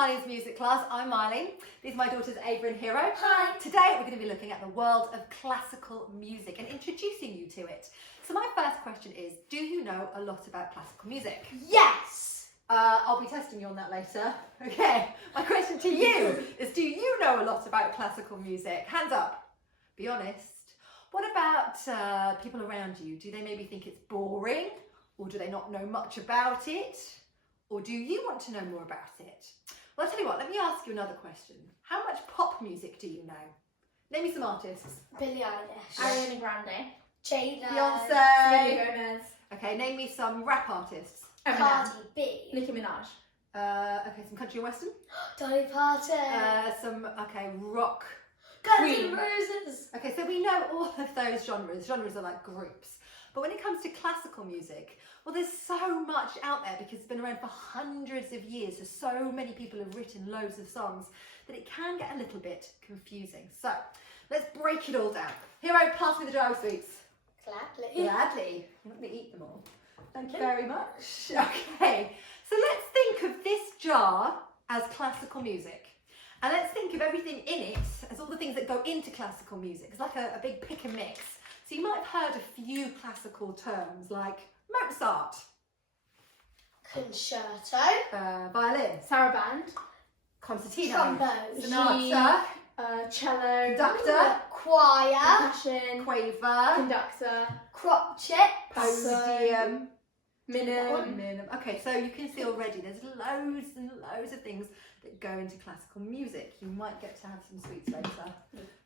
Mylene's music class. I'm Myleene. These are my daughters Ava and Hero. Hi. Today we're going to be looking at the world of classical music and introducing you to it. So my first question is, do you know a lot about classical music? Yes. I'll be testing you on that later. Okay, my question to you is, do you know a lot about classical music? Hands up. Be honest. What about people around you? Do they maybe think it's boring? Or do they not know much about it? Or do you want to know more about it? Well, I'll tell you what, let me ask you another question. How much pop music do you know? Name me some artists. Billie Eilish. Ariana Grande. Jada. Beyonce. Selena Gomez. Okay, name me some rap artists. Cardi B. Nicki Minaj. Okay, some country and western. Dolly Parton. Some, okay, rock. Guns Queen. N' Roses. Okay, so we know all of those genres. Genres are like groups. But when it comes to classical music, well, there's so much out there because it's been around for hundreds of years. So, so many people have written loads of songs that it can get a little bit confusing. So, let's break it all down. Hero, pass me the dry sweets. Gladly. Gladly. You're not going to eat them all. Thank you very much. Okay, so let's think of this jar as classical music. And let's think of everything in it as all the things that go into classical music. It's like a big pick and mix. So you might have heard a few classical terms like Mozart, Concerto. violin, Saraband. concertino, Trombone. sonata, Cello. conductor, Choir. Percussion. quaver, Conductor. Crotchet. podium, Minim. Okay, so you can see already there's loads and loads of things that go into classical music. You might get to have some sweets later.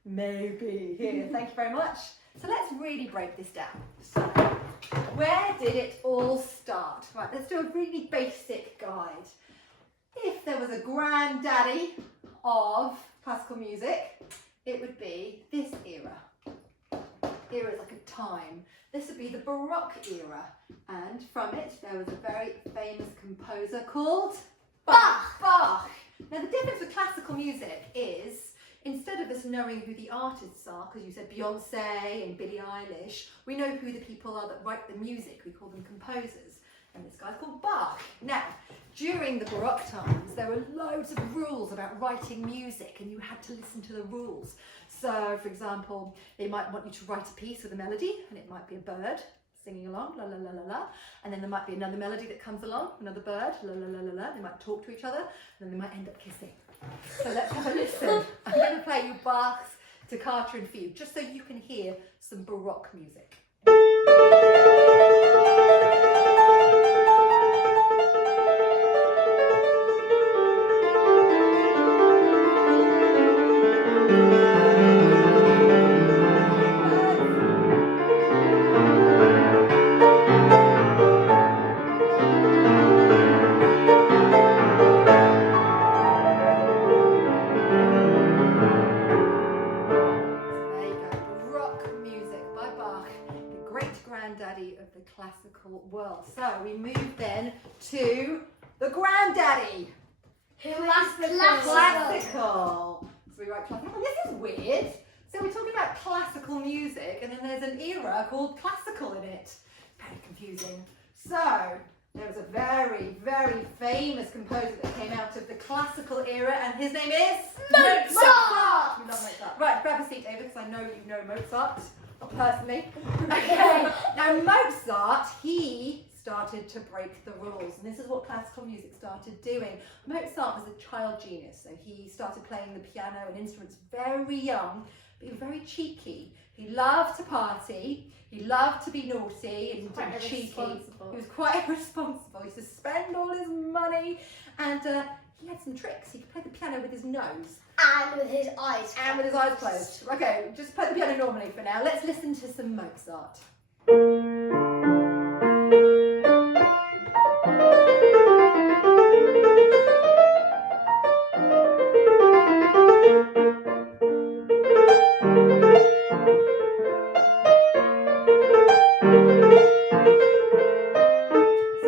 Maybe. Here, thank you very much. So let's really break this down. So, where did it all start? Right, let's do a really basic guide. If there was a granddaddy of classical music, it would be this era. Era is like a time. This would be the Baroque era. And from it, there was a very famous composer called Bach. Bach. Now, the difference with classical music is, instead of us knowing who the artists are, because you said Beyonce and Billie Eilish, we know who the people are that write the music. We call them composers. And this guy's called Bach. Now, during the Baroque times, there were loads of rules about writing music, and you had to listen to the rules. So, for example, they might want you to write a piece with a melody, and it might be a bird singing along, la la la la la, and then there might be another melody that comes along, another bird, la la la la la. They might talk to each other, and then they might end up kissing. So let's have a listen. I'm going to play you Bach's Toccata and Fugue, just so you can hear some Baroque music. Granddaddy of the classical world. So we move then to the granddaddy. Who is Classical. So we write classical. This is weird. So we're talking about classical music, and then there's an era called classical in it. Very confusing. So there was a very, very famous composer that came out of the classical era, and his name is Mozart. We love Mozart. Right, grab a seat, David, because I know you know Mozart. Not personally. Okay. Now Mozart, he started to break the rules, and this is what classical music started doing. Mozart was a child genius, so he started playing the piano and instruments very young, but he was very cheeky. He loved to party, he loved to be naughty and cheeky. He was quite irresponsible. He used to spend all his money, and he had some tricks. He could play the piano with his nose. And with his eyes closed. And with his eyes closed. Okay, just play the piano normally for now. Let's listen to some Mozart. So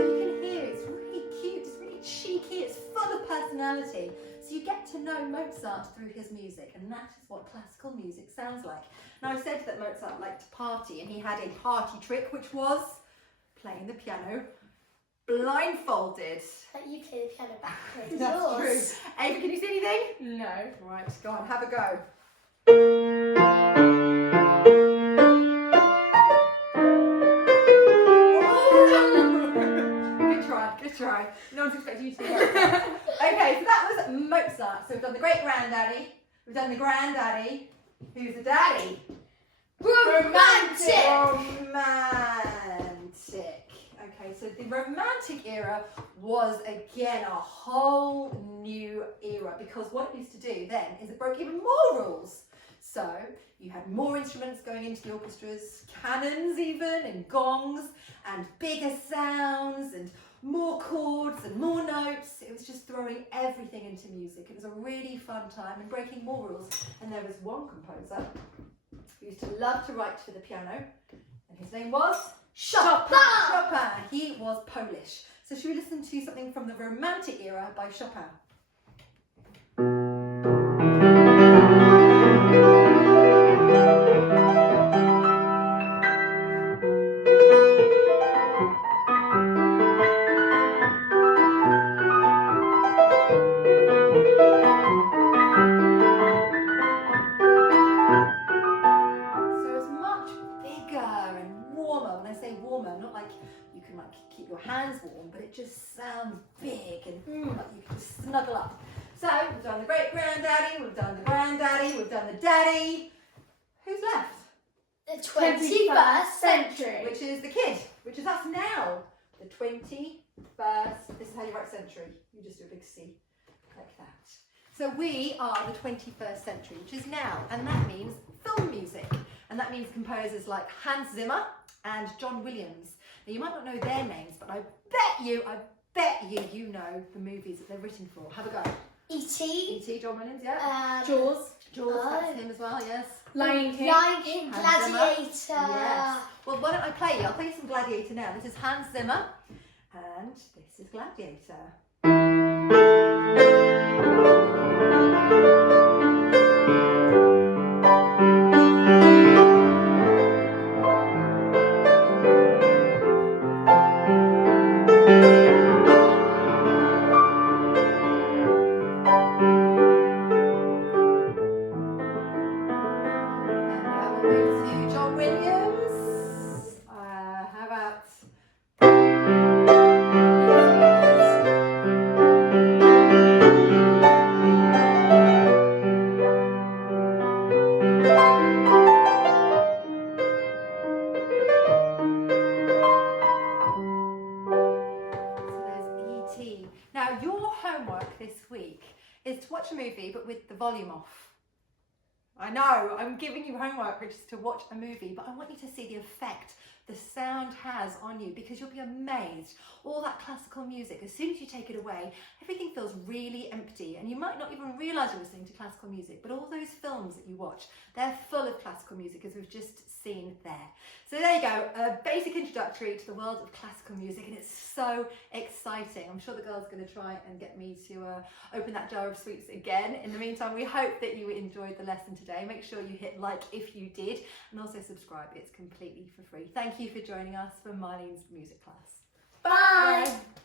you can hear it's really cute, it's really cheeky, it's full of personality. So you get to know Mozart through his music, and that is what classical music sounds like. Now, I said that Mozart liked to party, and he had a party trick, which was playing the piano Blindfolded. Like you play the piano backwards. That's Yours. true. Ava, can you see anything? No. Right, go on, have a go. Good try. No one's expecting you to do that. Okay, so that was Mozart. So we've done the great granddaddy, we've done the granddaddy. Who's the daddy? Romantic. Romantic. Okay, so the romantic era was again a whole new era because what it used to do then is it broke even more rules. So you had more instruments going into the orchestras, cannons even, and gongs, and bigger sounds, and more chords and more notes. It was just throwing everything into music. It was a really fun time and breaking more rules. And there was one composer who used to love to write for the piano, and his name was Chopin. Chopin. He was Polish. So should we listen to something from the Romantic era by Chopin? Keep your hands warm, but it just sounds big and like you can just snuggle up. So we've done the great granddaddy, we've done the granddaddy, we've done the daddy. Who's left? The 21st century. Which is the kid, which is us now. The 21st. This is how you write century. You just do a big C like that. So we are the 21st century, which is now, and that means film music, and that means composers like Hans Zimmer and John Williams. Now, you might not know their names, but I bet you know the movies that they're written for. Have a go. E.T. E.T. John Williams, yeah. Jaws. Jaws, that's him as well, yes. Lion King. Lion King. Hans Zimmer. Gladiator. Yes. Well, why don't I play you? I'll play you some Gladiator now. This is Hans Zimmer, and this is Gladiator. Now, your homework this week is to watch a movie, but with the volume off. I know, I'm giving you homework, which is to watch a movie, but I want you to see the effect the sound has on you, because you'll be amazed. All that classical music, as soon as you take it away, everything feels really empty, and you might not even realise you're listening to classical music, but all those films that you watch, they're full of classical music, as we've just seen there. So there you go, a basic introductory to the world of classical music, and it's so exciting. I'm sure the girls are going to try and get me to open that jar of sweets again. In the meantime, we hope that you enjoyed the lesson today. Make sure you hit like if you did, and also subscribe. It's completely for free. Thank you for joining us for Myleene's music class. Bye. Bye.